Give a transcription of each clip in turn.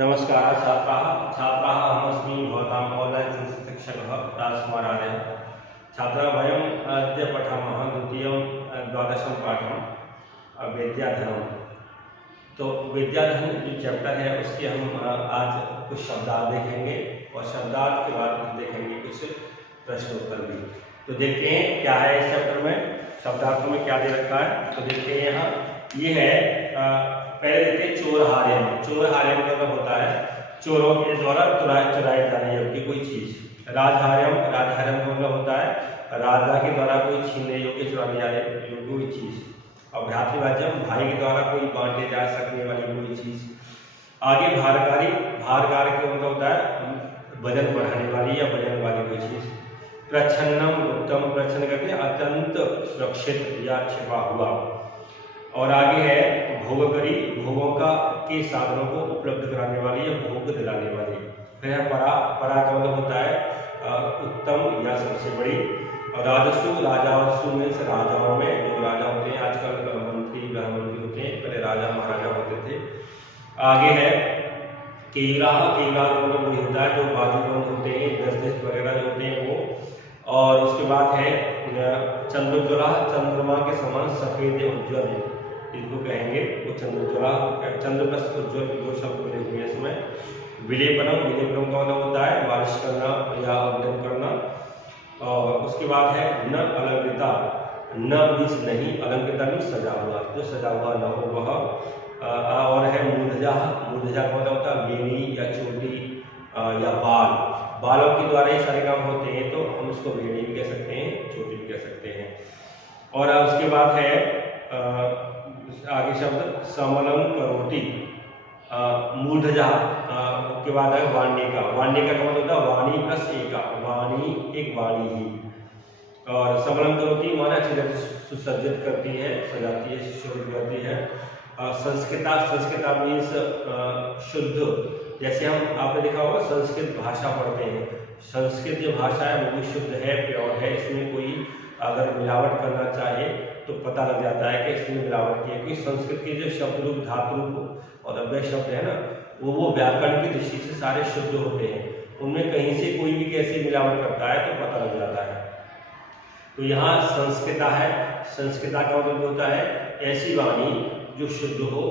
नमस्कार छात्राः छात्राः अहमस्मि भवतां ऑनलाइन शिक्षकः राजकुमार आर्यः। छात्राः वयम् अद्य पठामः द्वितीयं द्वादशं पाठं विद्याधनं। तो विद्याधन जो चैप्टर है उसके हम आज कुछ शब्दार्थ देखेंगे और शब्दार्थ के बाद हम देखेंगे कुछ प्रश्नोत्तर भी। तो देखते हैं क्या है इस चैप्टर में, शब्दार्थों में क्या दे रखा है। तो देखते हैं यहाँ ये है पहले देखते हैं चोरहार्यम। चोरहार्यम का मतलब होता है चोरों के द्वारा चुराई जाने योग्य कोई चीज। राजहार्यम राजहार्यम का मतलब होता है राजा के द्वारा कोई छीनने योग्य चुराने जाने योग्य कोई चीज। और भ्रातृभाज्यम भाई के द्वारा कोई बांटे जा सकने वाली कोई चीज। आगे भारकारी भारकार का मतलब होता है वजन बढ़ाने वाली या वजन वाली कोई चीज। प्रच्छन्नम उत्तम प्रच्छन्न करके अत्यंत सुरक्षित या छिपा हुआ। और आगे है भोगकरी भोगों का के साधनों को उपलब्ध कराने वाली या भोग दिलाने वाली। फिर है परा परा का मतलब होता है उत्तम या सबसे बड़ी। और राजस्व राजस्व में से राजाओं में जो राजा होते हैं, आजकल मंत्री प्रधानमंत्री होते हैं, पहले राजा महाराजा होते थे। आगे है केरा केरा का मतलब वही होता है जो बाजूबंद होते हैं, दस्त वगैरह जो होते हैं वो। और उसके बाद है चंद्रोज्ज्वला चंद्रमा के समान सफेद उज्ज्वल इसको कहेंगे वो चंद्रोज्ज्वला। चंद्रप्लस उज्ज्वल दो शब्द बने हुए हैं इसमें। विलेपनम विलेपनम का मतलब होता है बारिश करना या उद्यम करना। और उसके बाद है न अलंकृता, न मीन्स नहीं, अलंकृता मीन्स सजा हुआ, जो सजा हुआ न हो वह। और है मूर्धजा मूर्धजा का मतलब होता है बेनी या चोटी या बाल। बालों के द्वारा ही सारे काम होते हैं तो हम उसको बेनी भी कह सकते हैं, चोटी भी कह सकते हैं। और उसके बाद है आगे शब्द समलम करोति मूर्धजा के बाद है वाणिका। वाणिका का मतलब होता है वाणी प्लस एका, वाणी एक वाणी ही। और समलम करोति माना अच्छी तरह सुसज्जित करती है, सजाती है, सुशोभित करती है। संस्कृता संस्कृता मीन्स शुद्ध। जैसे हम आपने देखा होगा संस्कृत भाषा पढ़ते हैं, संस्कृत जो भाषा है वो भी शुद्ध है, प्योर है। इसमें कोई अगर मिलावट करना चाहे तो पता लग जाता है कि इसमें मिलावट की है। क्योंकि संस्कृत के जो शब्द रूप धातु रूप और अव्यय शब्द है ना वो व्याकरण की दृष्टि से सारे शुद्ध होते हैं। उनमें कहीं से कोई भी कैसे मिलावट करता है तो पता लग जाता है। तो यहाँ संस्कृता है, संस्कृता का मतलब होता है ऐसी वाणी जो शुद्ध हो,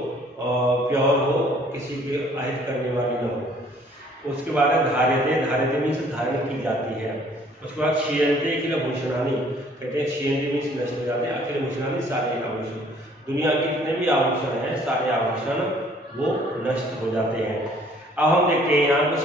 प्योर हो, किसी के अहित करने वाली न हो। उसके बाद है धार्यते धार्यते मीन्स धारण की जाती है। उसके बाद क्षीयन्ते अखिल भूषणानि कहते हैं क्षीयन्ते मीन्स नष्ट हो जाते हैं, अखिल भूषणानि सारे आभूषण, दुनिया के जितने भी आभूषण हैं सारे आभूषण वो नष्ट हो जाते हैं। अब हम देखते हैं यहाँ कुछ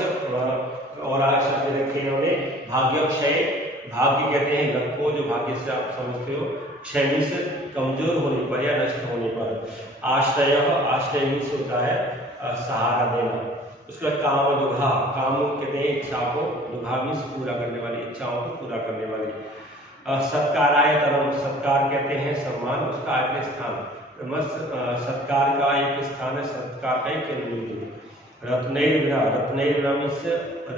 और शब्द रखे इन्होंने। भाग्यक्षय भाग्य कहते हैं लक को, जो भाग्य से आप समझते हो। क्षय मीन्स कमजोर होने पर या नष्ट होने पर। आश्रय आश्रय मीन्स होता है सहारा देना। उसके बाद काम दुघा काम कहते हैं इच्छा को, दुघा मीन्स पूरा करने वाली, इच्छाओं को पूरा करने वाली। सत्काराय तरम सत्कार कहते हैं सम्मान, उसका आगे स्थान सत्कार का एक स्थान है, सत्कार का एक केंद्र बिंदु। रत्नैर्विना रत्नैर्विना मीन्स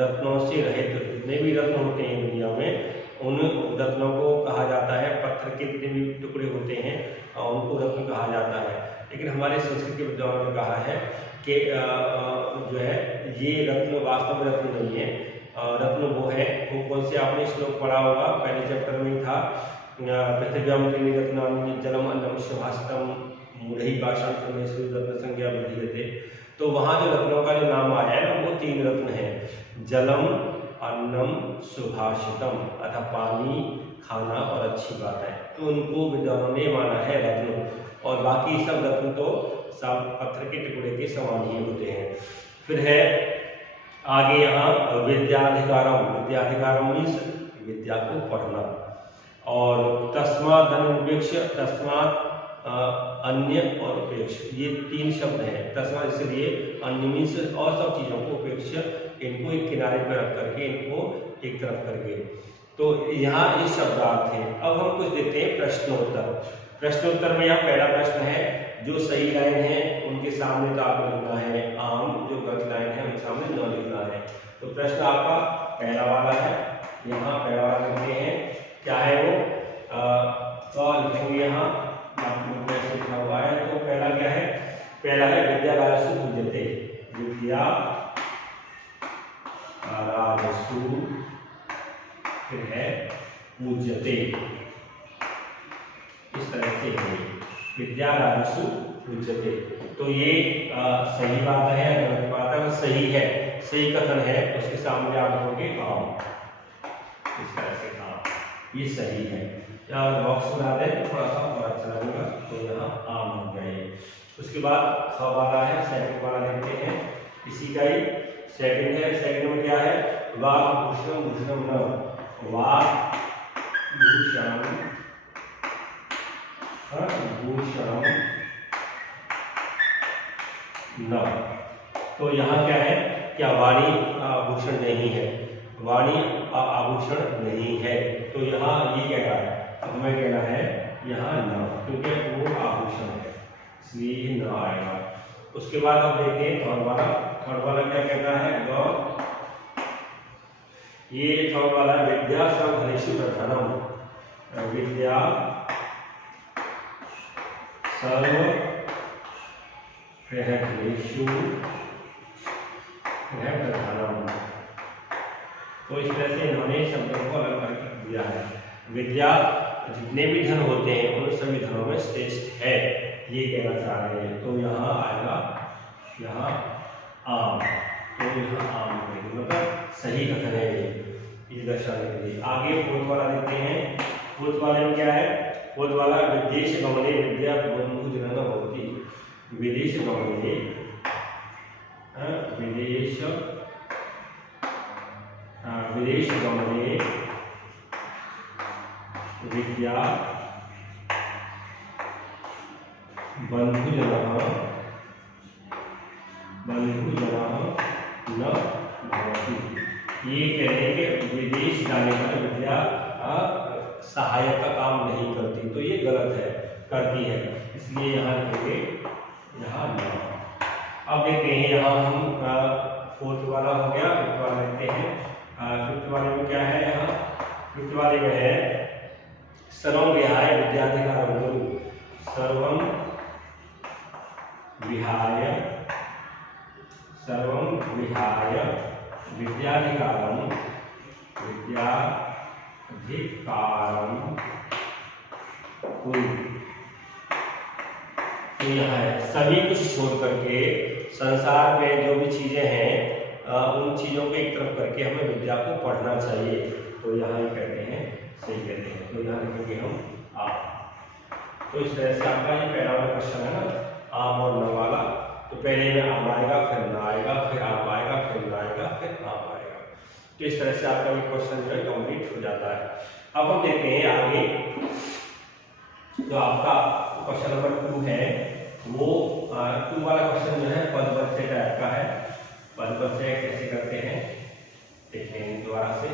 रत्नों से रहित, जितने भी रत्न होते हैं दुनिया में उन रत्नों को कहा जाता है। पत्थर के जितने भी टुकड़े होते हैं उनको रत्न कहा जाता है। लेकिन हमारे संस्कृत के विद्वानों ने कहा है कि जो है ये रत्न वास्तव में रत्न नहीं है। रत्न वो है, वो कौन से आपने श्लोक पढ़ा होगा, पहले चैप्टर में था पृथ्व्याम त्रीणि रत्नानि जलम अन्नम सुभाषितम मूढ़ि पाषाण रत्न संज्ञा विधीयते। तो वहाँ जो रत्नों का जो नाम आया है वो 3 रत्न है, जलम अन्नम सुभाषितम अर्थात पानी, खाना और अच्छी बात है। तो उनको विद्वानों ने माना है रत्न, और बाकी सब रत्न तो सब पत्थर के टुकड़े के समान ही होते हैं। फिर है आगे यहाँ विद्याधिकारम विद्याधिकारम मीन्स विद्या को पढ़ना। और तस्मात् धनुपेक्ष तस्मात् अन्य और उपेक्ष ये 3 शब्द हैं। तस्मात् इसलिए, अन्य मीन्स और सब चीज़ों को, उपेक्ष इनको एक किनारे पर रख करके, इनको एक तरफ करके। तो यहाँ ये शब्दार्थ हैं। अब हम कुछ देखते हैं प्रश्नोत्तर। प्रश्नोत्तर में यहाँ पहला प्रश्न है, जो सही लाइन है उनके सामने तो आपको लिखना है आम, जो गलत लाइन है उनके सामने न लिखना है। तो प्रश्न आपका पहला वाला है, यहाँ पहला वाला लिखते हैं, क्या है वो तो लिखेंगे यहाँ लिखा हुआ है। तो पहला क्या है, पहला है विद्या राजस्व पूज्यते, विद्या राजसु, फिर है पूज्यते। इस तरह से है विद्या राजसु पूज्यते। तो ये सही बात है या गलत बात है? सही है, सही कथन है। उसके सामने आप लिखोगे आम, इस तरह से आम, ये सही है। यहाँ बॉक्स बना दें तो थोड़ा सा और अच्छा लगेगा। तो यहाँ आम हो गया ये। उसके बाद ख वाला है, सेकंड वाला देखते हैं, इसी का ही सेकंड है। सेकंड में क्या है? वाग्भूषणम भूषणम न, वाग्भूषणम भूषणम न। तो यहाँ क्या है? क्या वाणी आभूषण नहीं है? वाणी आभूषण नहीं है। तो यहाँ ये कह रहा है, हमें कहना है यहाँ न, क्योंकि वो आभूषण है, इसलिए न आएगा। उसके बाद हम देखते हैं थर्ड वाला। थर्ड वाला क्या कहता है? ये थर्ड वाला विद्या सर्वधनेषु प्रधानम, विद्या सर्वधनेषु प्रधानम। तो इस तरह से इन्होंने शब्दों को अलग कर दिया है। विद्या जितने भी धन होते हैं उन सभी धनों में श्रेष्ठ है, ये कहना चाह रहे हैं। तो यहाँ आएगा यहाँ आम, तो यहाँ आम मतलब सही कथन है ये दर्शाने के लिए। आगे फोर्थ वाला देखते हैं। फोर्थ वाले में क्या है? फोर्थ वाला विदेश गमने विद्या बंधु जनन होती। विदेश गमने, विदेश गमने विद्या बंधुजनः न भवति। ये कह रहे हैं कि विदेश जाने पर विद्या सहायक का काम नहीं करती, तो ये गलत है, करती है, इसलिए यहाँ लिखेंगे यहाँ न। अब देखते हैं यहाँ हम फोर्थ वाला हो गया, फिफ्थ वाला देखते हैं। फिफ्थ वाले में क्या है? यहाँ फिफ्थ वाले में है सर्वं विहाय विद्याधिकारं गुरु, सर्वं विहाय विद्याधिकारं कुरु। तो यह है सभी कुछ छोड़ करके संसार में जो भी चीजें हैं उन चीजों को एक तरफ करके हमें विद्या को पढ़ना चाहिए। तो यहाँ ये कहते हैं, सही कहते हैं। तो यहाँ लिखेंगे हम आम। तो इस तरह से आपका ये पहला वाला क्वेश्चन है ना, आम और न वाला। तो पहले में आम आएगा, फिर न आएगा, फिर आम आएगा, फिर न आएगा, फिर आम आएगा। तो इस तरह से आपका ये क्वेश्चन जो है कंप्लीट हो जाता है। अब हम देखते हैं आगे, जो आपका क्वेश्चन नंबर 2 है, वो 2 वाला क्वेश्चन जो है पद परिचय टाइप का है। पद परिचय कैसे करते हैं देखते हैं दोबारा से।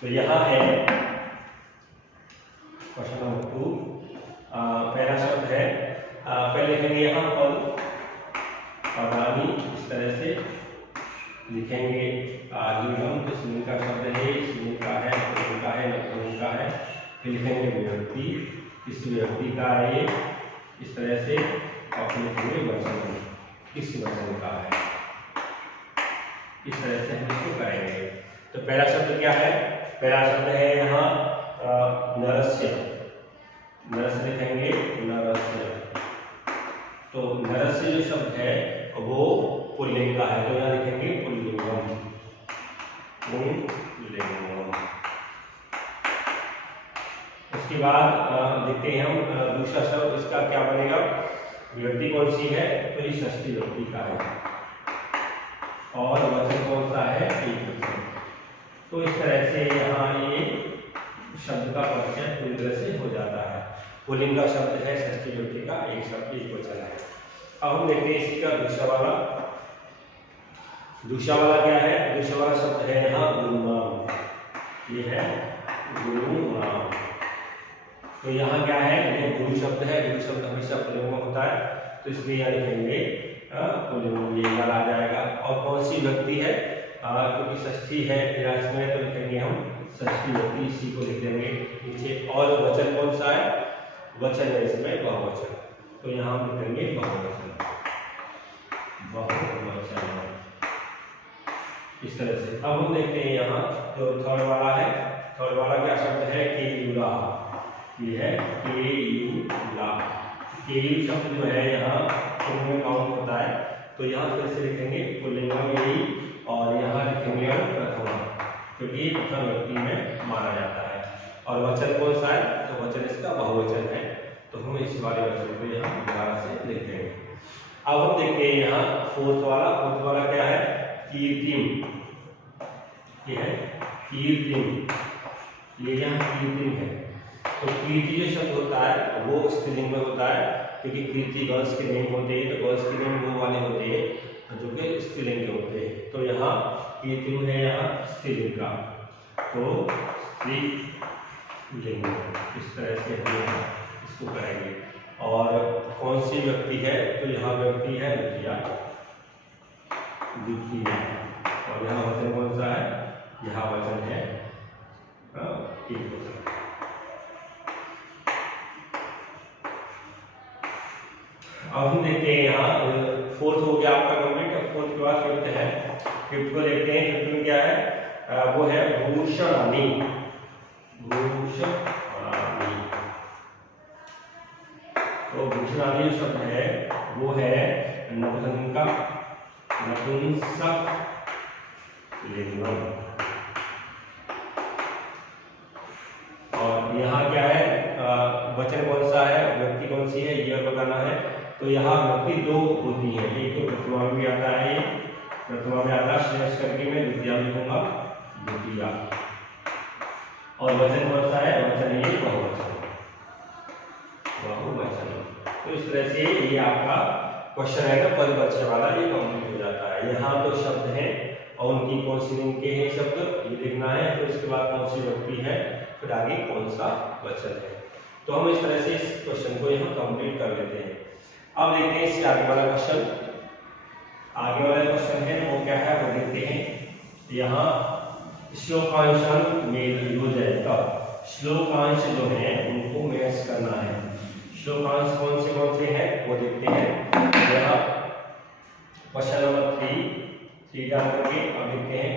तो यहाँ है क्वेश्चन नंबर 2, पहला शब्द है, पहले लिखेंगे यहाँ पद, पदानी, इस तरह से लिखेंगे। लिंगम, तो स्त्रीलिंग का शब्द है, स्त्रीलिंग का है, पुल्लिंग का है, नपुंसक का है। फिर लिखेंगे विभक्ति, किस विभक्ति का है, इस तरह से अपने पूरे वचन, किस वचन का है, इस तरह से हम इसको करेंगे। तो पहला शब्द क्या है? पहला शब्द है यहाँ नरस्य, नरस्य लिखेंगे, नरस्य। तो नरस्य जो शब्द है वो पुल्लिंग का है, तो यहाँ लिखेंगे पुल्लिंगम, पुल्लिंगम। उसके बाद देखते हैं हम दूसरा शब्द, इसका क्या बनेगा? विभक्ति कौन सी है? तो ये षष्ठी विभक्ति का है, और वचन कौन सा है? एक वचन। तो इस तरह से यहाँ ये शब्द का परिचय पूरी तरह से हो जाता है। पुल्लिंग का शब्द है, षष्ठी विभक्ति का एक शब्द, एक वचन है। अब हम देखते हैं इसी का दूसरा वाला। दूसरा वाला क्या है? दूसरा वाला शब्द है यहाँ गुरुनाम, ये है गुरुनाम। तो यहाँ क्या है? ये गुरु शब्द है, गुरु शब्द हमेशा पुल्लिंग में होता है, तो इसलिए यहाँ लिखेंगे पुल्लिंग, ये नर आ जाएगा। और कौन सी विभक्ति है? क्योंकि षष्ठी है इसमें, तो लिखेंगे हम षष्ठी विभक्ति, इसी को लिख देंगे नीचे। और वचन कौन सा है? वचन है इसमें बहुवचन, तो यहाँ हम लिखेंगे बहुवचन, बहुवचन। इस तरह से। अब हम देखते हैं यहाँ जो थर्ड वाला है, थर्ड वाला क्या शब्द है, केयूला। ये है केयूला। केयू शब्द जो है यहाँ पुल्लिंग में काउंट होता है, तो यहाँ फिर से लिखेंगे पुल्लिंगम यही, और यहाँ लिखेंगे हम प्रथमा, क्योंकि प्रथम व्यक्ति में माना जाता है। और वचन कौन सा है, तो वचन इसका बहुवचन है, तो हम इस वाले वचन को यहाँ दोबारा से लिख देंगे। अब हम देखते हैं यहाँ फोर्थ वाला क्या है, कीर्तिम। ये है कीर्तिम, ये यहाँ कीर्तिम है। तो कीर्ति जो शब्द होता है वो स्त्रीलिंग में होता है, क्योंकि कीर्ति गर्ल्स के नेम होते हैं, तो गर्ल्स के नेम वो वाले होते हैं जो कि स्त्रीलिंग के होते हैं। तो यहाँ कीर्तिम है, यहाँ स्त्रीलिंग का, तो स्त्रीलिंग इस तरह से हम यहाँ इसको करेंगे। और कौन सी व्यक्ति है, तो यहाँ व्यक्ति है द्वितीया, और यहाँ वचन कौन सा है, यहाँ वचन है एक वचन। अब हम देखते हैं यहाँ फोर्थ हो गया आपका कंप्लीट। अब फोर्थ के बाद फिफ्थ है, फिफ्थ को देखते हैं। फिफ्थ में क्या है, वो है भूषणानी। भूषणानी, तो भूषणानी जो शब्द है वो है नपुंसक लिंगम। और यहाँ क्या है, वचन कौन सा है, व्यक्ति कौन सी है, ये बताना है। तो यहाँ व्यक्ति दो होती है, एक तो प्रथमा में भी आता है, प्रथमा में आता है श्रेष्ठ करके मैं द्वितीया लिखूंगा, द्वितीया। और वचन कौन सा है, वचन है बहुवचन, बहुवचन। तो इस तरह से ये आपका क्वेश्चन है ना परिपक्ष वाला, ये कंप्लीट हो जाता है। यहाँ तो शब्द हैं और उनकी कौन सी लिंग के हैं शब्द, ये लिखना है। फिर उसके बाद कौन सी व्यक्ति है, फिर आगे कौन सा वचन है। तो हम इस तरह से इस क्वेश्चन को यहाँ कंप्लीट कर लेते हैं। अब देखते हैं इससे आगे वाला क्वेश्चन। आगे वाला क्वेश्चन है वो क्या है, वो देखते हैं। यहाँ श्लोकांशन मेल योजना, श्लोकांश जो है उनको मैच करना है। श्लोकांश कौन से हैं वो देखते हैं। यहाँ क्वेश्चन नंबर 3 डाल करके अब देखते हैं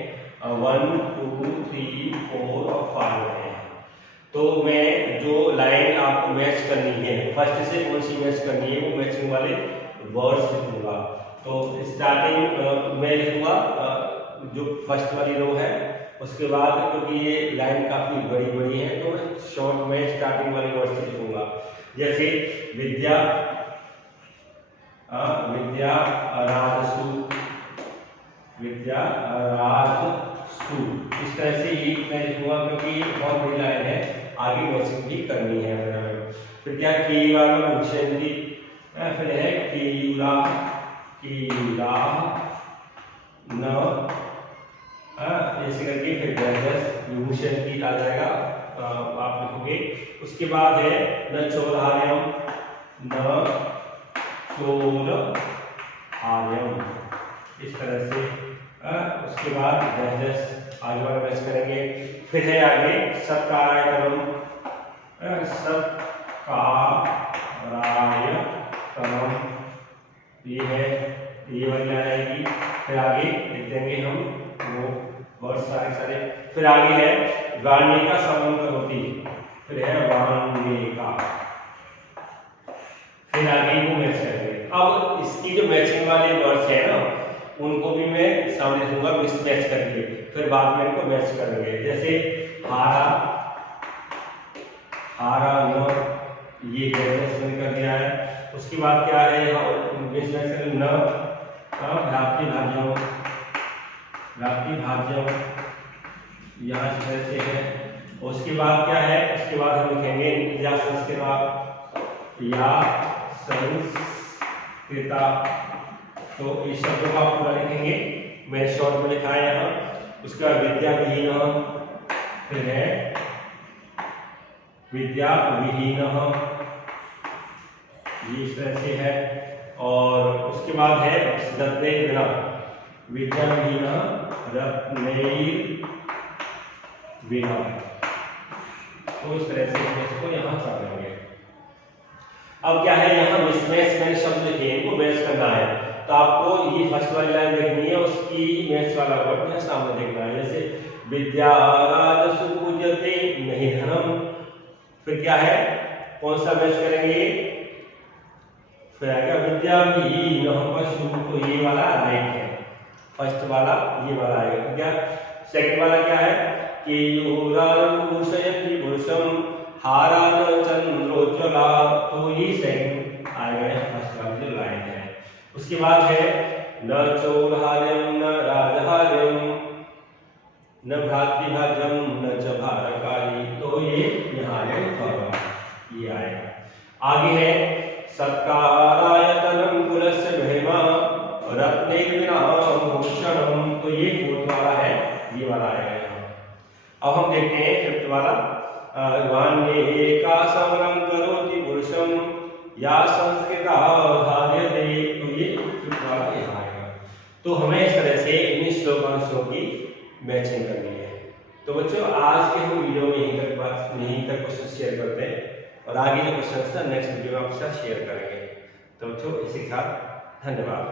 1 2 3 4 और 5 है। तो मैं जो लाइन आपको मैच करनी है, फर्स्ट से कौन सी मैच करनी है, वो मैचिंग वाले वर्ड्स लिखूंगा। तो स्टार्टिंग में लिखूंगा जो फर्स्ट वाली रो है, उसके बाद क्योंकि ये लाइन काफी बड़ी बड़ी है तो शॉर्ट में स्टार्टिंग वाले वर्ड से लिखूंगा। जैसे विद्या, विद्या राजसु, विद्या राजसु, इस तरह से ये मैं लिखूंगा क्योंकि ये बहुत बड़ी लाइन है, आगे मैचिंग भी करनी है हमें। फिर क्या केयूला में विषयंती, फिर है केयूला, केयूला न, ऐसे करके फिर विभूषण की आ जाएगा, आप लिखोगे। उसके बाद है न चोरहार्यम, न चोरहार्यम, इस तरह से। उसके बाद आगे वाला मैच करेंगे। फिर है आगे सत्कारायतनम, सत्कारायतनम, ये है, ये वाली लाइन आएगी। फिर आगे लिख देंगे हम वो वर्ड सारे। फिर आगे है वार्णिका संबंध होती, फिर है वार्णिका, फिर आगे वो मैच करेंगे। अब इसकी जो मैचिंग वाले वर्ड्स है ना, उनको भी मैं सामने दूंगा मिसमैच करके, फिर बाद में इनको मैच करेंगे। जैसे हारा, हारा न, ये मैंने कर दिया है। उसके बाद क्या है, मिसमैच करेंगे न, भ्राप्ति भाज्यम, भ्राप्ति भाज्यम, यहाँ इस तरह से है। उसके बाद क्या है, उसके बाद हम लिखेंगे या संस्कृता, या संस्कृता। तो इस शब्दों को आप पूरा लिखेंगे, मैंने शॉर्ट में लिखा है यहाँ। उसके बाद विद्या विहीन, फिर है विद्या विहीन, ये इस तरह से है। और उसके बाद है रत्नेर्विना, विद्या विहीन रत्नेर्विना। तो इस तरह से हम इसको यहाँ कर देंगे। अब क्या है, यहाँ मिसमैच मैंने शब्द लिखे, इनको मैच करना है। तो आपको ये फर्स्ट वाली लाइन देखनी है, उसकी मैच वाला वर्ड यहाँ सामने देखना है। जैसे विद्या राजसु पूज्यते नहीं धनम, फिर क्या है, कौन सा मैच करेंगे, फिर आएगा विद्या भी पशु, तो ये वाला राइट है, फर्स्ट वाला ये वाला आएगा। तो क्या सेकंड वाला क्या है कि युरानुशयति पुरुषम हारान चंद्रोज्ज्वला, तो ये सेकंड आएगा फर्स्ट वाला जो लाइन है। उसके बाद है न चौर्हार्यम न राजहार्यम न भ्रातृभाज्यम न च भारकारी, तो ये यहाँ आएगा, ये आएगा। आगे है सत्कारायतनम कुलस्य महिमा रत्नेभूषणम, तो ये फोर्थ वाला है, ये वाला आएगा यहाँ। अब हम देखते हैं फिफ्थ वाला, वान्ये का समरम करोति पुरुषम या संस्कृता धार्यते, तो ये फिफ्थ वाला यहाँ आएगा। तो हमें इस तरह से इन श्लोकांशों की मैचिंग करनी है। तो बच्चों आज के हम वीडियो में यहीं तक क्वेश्चन शेयर करते हैं, और आगे जो क्वेश्चन नेक्स्ट वीडियो में आपके साथ शेयर करेंगे। तो बच्चों इसी के साथ धन्यवाद।